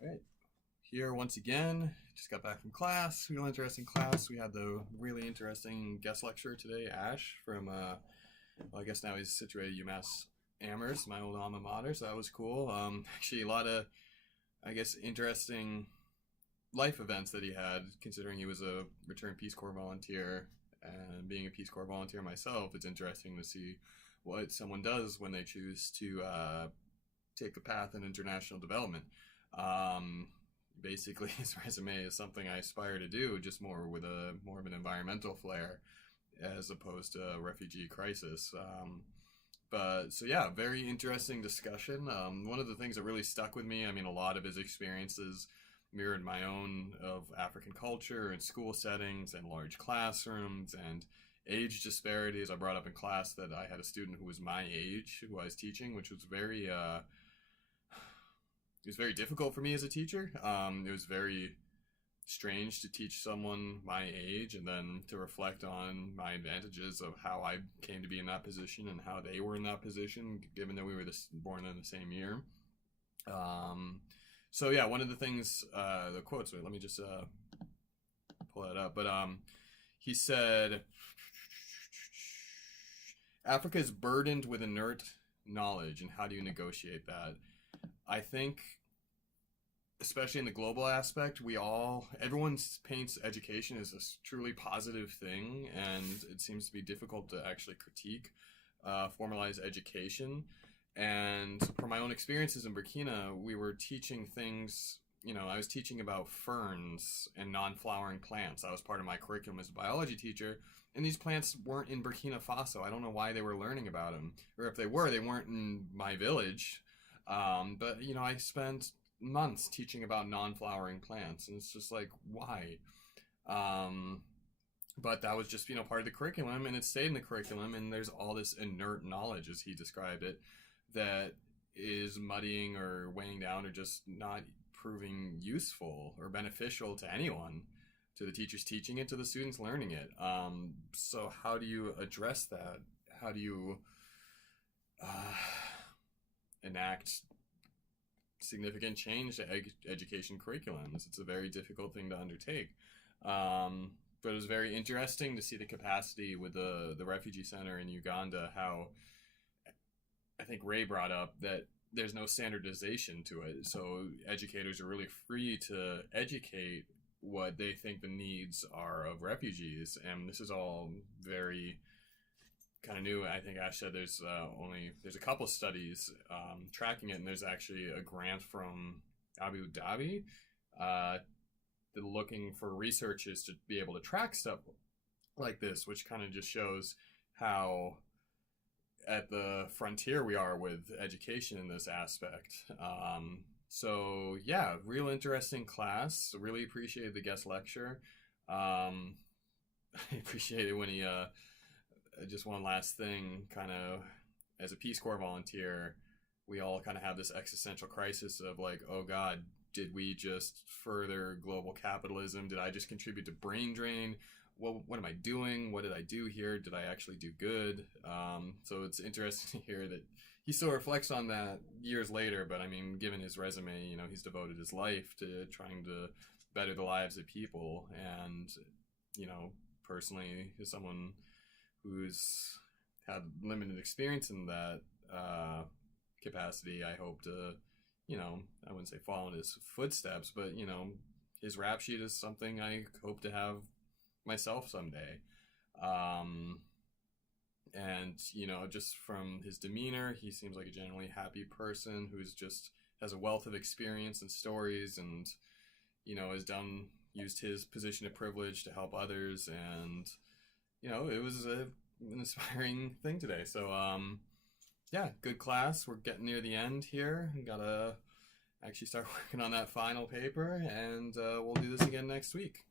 All right. Here once again. Just got back from class. Real interesting class. We had the really interesting guest lecturer today, Ash from. Well, I guess now he's situated at UMass Amherst, my old alma mater. So that was cool. Actually, a lot of, I guess, interesting life events that he had, considering he was a returned Peace Corps volunteer. And being a Peace Corps volunteer myself, it's interesting to see what someone does when they choose to take the path in international development. Um, Basically, his resume is something I aspire to do, just more of an environmental flair as opposed to a refugee crisis. But so yeah, very interesting discussion. One of the things that really stuck with me, I mean, a lot of his experiences mirrored my own of African culture and school settings and large classrooms and age disparities. I brought up in class that I had a student who was my age who I was teaching, which was it was very difficult for me as a teacher. It was very strange to teach someone my age and then to reflect on my advantages of how I came to be in that position and how they were in that position, given that we were born in the same year. So yeah, one of the things, the quotes. Wait, let me just pull that up. But he said, "Africa is burdened with inert knowledge, and how do you negotiate that?" I think, especially in the global aspect, everyone paints education as a truly positive thing, and it seems to be difficult to actually critique formalized education. And from my own experiences in Burkina, we were teaching things. I was teaching about ferns and non-flowering plants. I was part of my curriculum as a biology teacher, and these plants weren't in Burkina Faso. I don't know why they were learning about them, or if they were, they weren't in my village. But I spent months teaching about non-flowering plants, and it's just like, why? Um, but that was just part of the curriculum, and it stayed in the curriculum. And there's all this inert knowledge, as he described it, that is muddying or weighing down or just not proving useful or beneficial to anyone, to the teachers teaching it, to the students learning it. So how do you address that? How do you uh, enact significant change to education curriculums? It's a very difficult thing to undertake. But it was very interesting to see the capacity with the refugee center in Uganda. How I think Ray brought up that there's no standardization to it, so educators are really free to educate what they think the needs are of refugees, and this is all very kind of new. I think Ash said there's a couple studies tracking it, and there's actually a grant from Abu Dhabi uh, looking for researchers to be able to track stuff like this, which kind of just shows how at the frontier we are with education in this aspect. So yeah, real interesting class. Really appreciated the guest lecture. I appreciated when he just one last thing, kind of as a Peace Corps volunteer, we all kind of have this existential crisis of like, oh God, did we just further global capitalism? Did I just contribute to brain drain? What am I doing? What did I do here? Did I actually do good? So it's interesting to hear that he still reflects on that years later. But I mean, given his resume, he's devoted his life to trying to better the lives of people. And, personally, as someone who's had limited experience in that capacity, I hope to, I wouldn't say follow in his footsteps, but, his rap sheet is something I hope to have myself someday. And, just from his demeanor, he seems like a generally happy person who's just has a wealth of experience and stories and, has used his position of privilege to help others. And, it was an inspiring thing today. So, yeah, good class. We're getting near the end here. Gotta actually start working on that final paper, and we'll do this again next week.